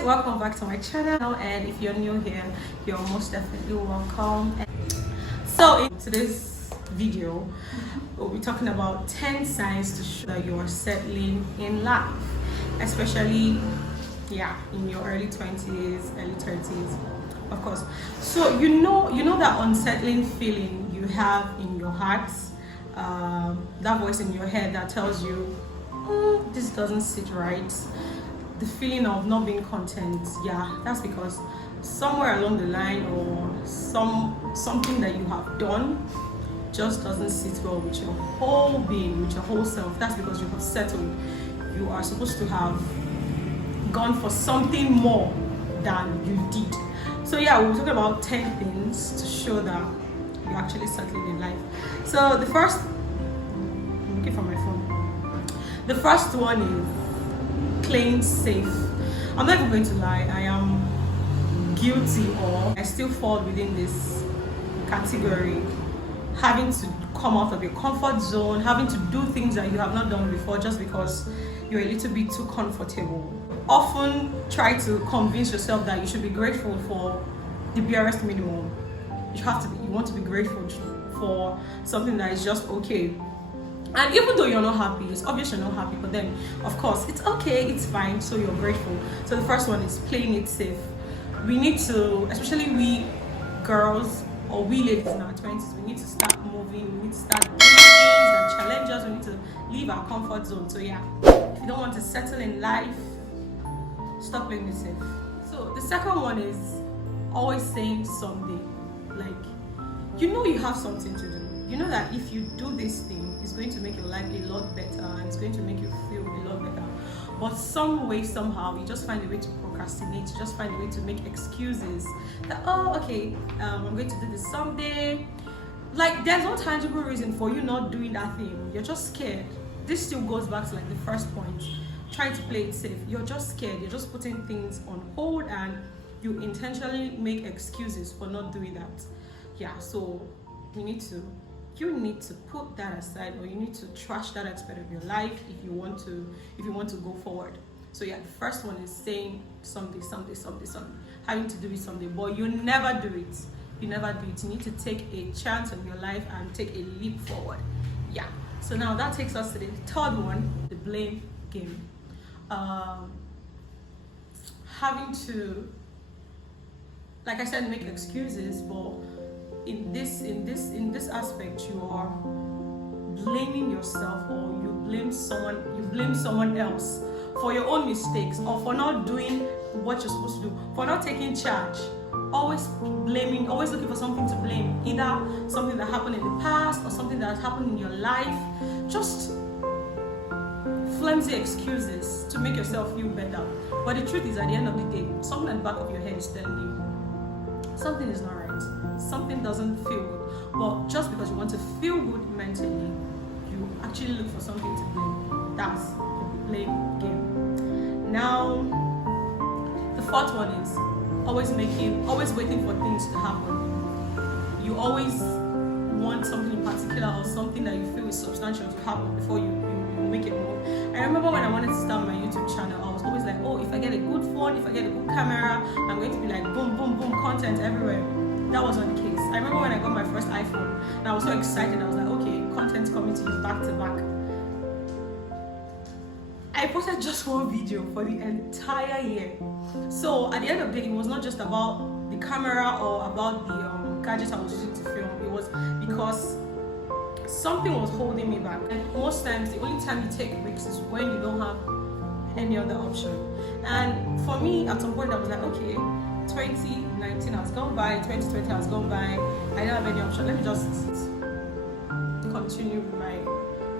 guys, welcome back to my channel, and if you're new here, you're most definitely welcome. So in today's video, we'll be talking about 10 signs to show that you are settling in life, especially in your early 20s, early 30s, of course. So you know that unsettling feeling you have in your heart, that voice in your head that tells you this doesn't sit right, the feeling of not being content. That's because somewhere along the line, or something that you have done just doesn't sit well with your whole being, with your whole self. That's because you have settled. You are supposed to have gone for something more than you did. So we're talking about 10 things to show that you're actually settling in life. So the first, I'm looking for my phone. The first one is playing safe. I'm not even going to lie, I am guilty, or I still fall within this category. Having to come out of your comfort zone, having to do things that you have not done before just because you're a little bit too comfortable. Often try to convince yourself that you should be grateful for the barest minimum. You want to be grateful for something that is just okay. And even though you're not happy, it's obvious you're not happy, but then of course it's okay, it's fine, so you're grateful. So the first one is playing it safe. We need to, especially we girls or we ladies in our 20s, we need to start moving, we need to start doing things that challenge us, we need to leave our comfort zone. So if you don't want to settle in life, stop playing it safe. So the second one is always saying someday. Like, you have something to do. You know that if you do this thing, it's going to make your life a lot better, and it's going to make you feel a lot better. But some way, somehow, you just find a way to procrastinate. You just find a way to make excuses that, I'm going to do this someday. Like, there's no tangible reason for you not doing that thing. You're just scared. This still goes back to the first point, trying to play it safe. You're just scared. You're just putting things on hold, and you intentionally make excuses for not doing that. So you need to put that aside, or you need to trash that aspect of your life if you want to go forward. So the first one is saying someday, having to do it someday, but you never do it. You need to take a chance on your life and take a leap forward. So now that takes us to the third one, the blame game. Having to, like I said, make excuses, but in this aspect, you are blaming yourself, or you blame someone else for your own mistakes, or for not doing what you're supposed to do, for not taking charge. Always blaming, always looking for something to blame, either something that happened in the past or something that has happened in your life. Just flimsy excuses to make yourself feel better. But the truth is, at the end of the day, something at the back of your head is telling you something is not right. Something doesn't feel good. But just because you want to feel good mentally, you actually look for something to blame. That's the blame game. Now, the fourth one is always waiting for things to happen. You always want something in particular, or something that you feel is substantial to happen before you make it move. I remember when I wanted to start my YouTube channel, I was always like, if I get a good phone, if I get a good camera, I'm going to be like boom, boom, boom, content everywhere. That wasn't the case. I remember when I got my first iPhone, and I was so excited. I was like, okay, content's coming to you back to back. I posted just one video for the entire year. So at the end of the day, it was not just about the camera or about the gadgets I was using to film. It was because something was holding me back. And most times, the only time you take risks is when you don't have any other option. And for me, at some point, I was like, okay, 2019 has gone by, 2020 has gone by, I don't have any option. Let me just continue with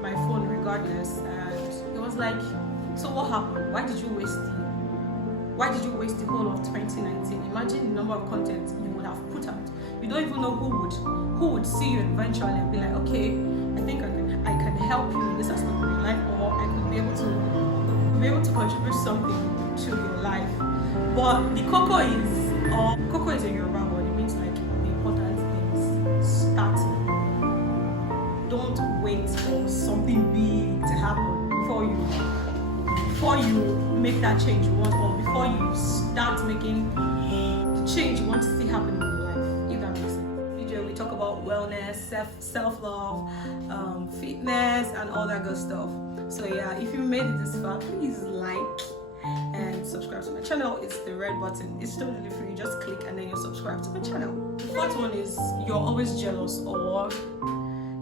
my phone regardless. And it was like, so what happened? Why did you waste the whole of 2019? Imagine the number of content you would have put out. You don't even know who would see you eventually and be like, okay, I think I can help you in this aspect of your life, or I could be able to contribute something to your life. But the cocoa is a Yoruba word. It means like the important things starting. Don't wait for something big to happen before you before you make that change you want, or before you start making the change you want to see happen in your life, if that makes sense. Video we talk about wellness, self-love, fitness, and all that good stuff. So yeah, if you made it this far, please like and subscribe to my channel. It's the red button. It's totally free. Just click and then you subscribe to my channel. The fourth one is you're always jealous, or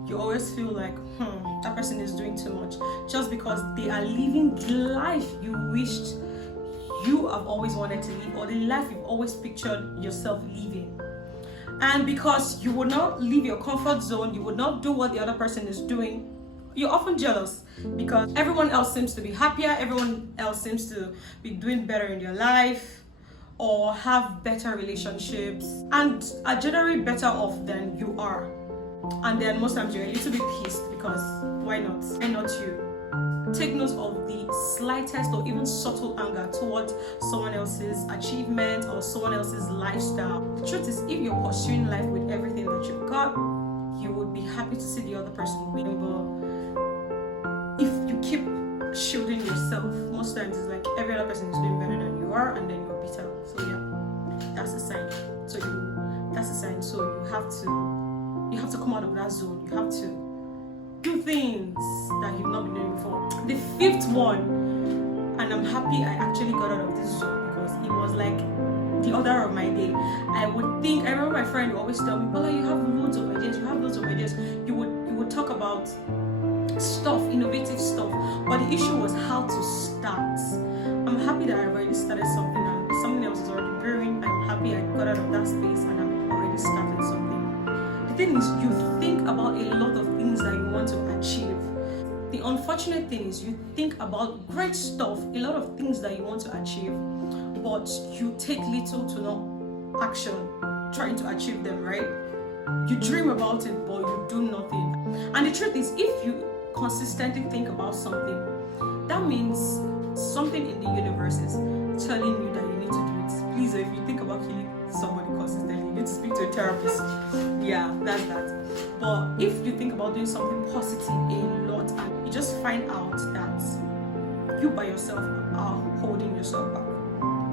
you always feel like that person is doing too much just because they are living the life you wished you have always wanted to live, or the life you've always pictured yourself living. And because you would not leave your comfort zone, you would not do what the other person is doing, you're often jealous because everyone else seems to be happier, everyone else seems to be doing better in their life or have better relationships and are generally better off than you are. And then most times you're a little bit pissed because why not? Why not you? Take note of the slightest or even subtle anger towards someone else's achievement or someone else's lifestyle. The truth is, if you're pursuing life with everything that you've got, you would be happy to see the other person win. But if you keep shielding yourself, most times it's like every other person is doing better than you are, and then you're bitter. So yeah, that's a sign. So you have to come out of that zone. You have to do things that you've not been doing before. The fifth one, and I'm happy I actually got out of this zone because it was like the order of my day. I remember my friend would always tell me, Bola, you have loads of ideas, You would talk about stuff, innovative stuff, but the issue was how to start. I'm happy that I already started something and something else is already brewing. I'm happy I got out of that space and I'm already started something. The thing is, you think about a lot of things that you want to achieve. The unfortunate thing is you think about great stuff, a lot of things that you want to achieve, but you take little to no action trying to achieve them, right? You dream about it, but you do nothing. And the truth is, if you consistently think about something, that means something in the universe is telling you that you need to do it. Please, if you think about killing somebody consistently, you need to speak to a therapist. Yeah, that's that. But if you think about doing something positive a lot and you just find out that you by yourself are holding yourself back,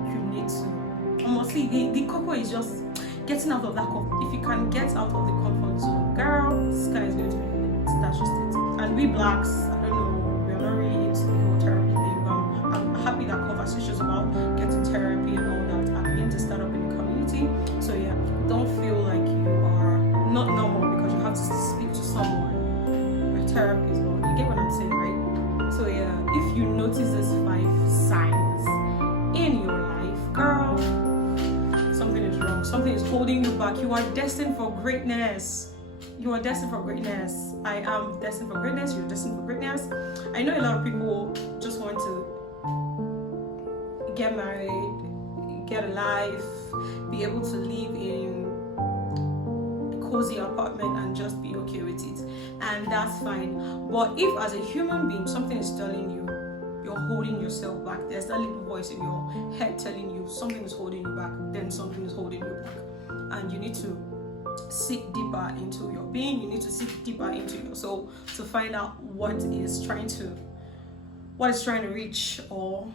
you need to. Honestly, the cocoa is just getting out of that comfort. If you can get out of the comfort zone, girl, the sky is going to be the limit. That's just it. And we blacks, I don't know, we're not really into the whole therapy thing, but I'm happy that conversations about getting therapy and all that are beginning to start up in the community. So yeah, don't feel like you are not normal because you have to speak to someone, a therapist, or you get what I'm saying, right? So yeah, if you notice these 5 signs in your life, girl, something is wrong. Something is holding you back. You are destined for greatness. You are destined for greatness. I am destined for greatness. You're destined for greatness. I know a lot of people just want to get married, get a life, be able to live in a cozy apartment and just be okay with it. And that's fine. But if as a human being, something is telling you, you're holding yourself back, there's that little voice in your head telling you something is holding you back, then something is holding you back. And you need to seek deeper into your being, you need to seek deeper into your soul to find out what is trying to reach, or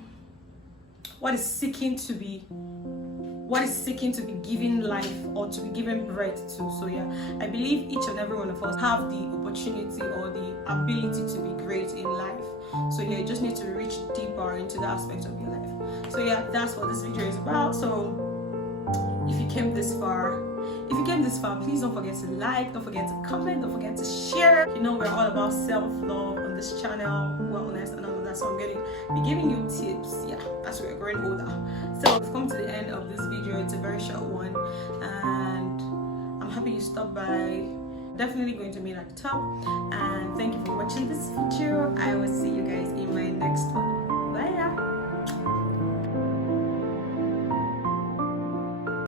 what is seeking to be given life or to be given breath to. So yeah, I believe each and every one of us have the opportunity or the ability to be great in life. So yeah, you just need to reach deeper into that aspect of your life. So yeah, that's what this video is about. So if you came this far, please don't forget to like, don't forget to comment, don't forget to share. You know, we're all about self-love on this channel, wellness and all of that. So I'm going to be giving you tips. Yeah, as we're growing older. So we've come to the end of this video. It's a very short one, and I'm happy you stopped by. Definitely going to meet at the top. And thank you for watching this video. I will see you guys in my next one.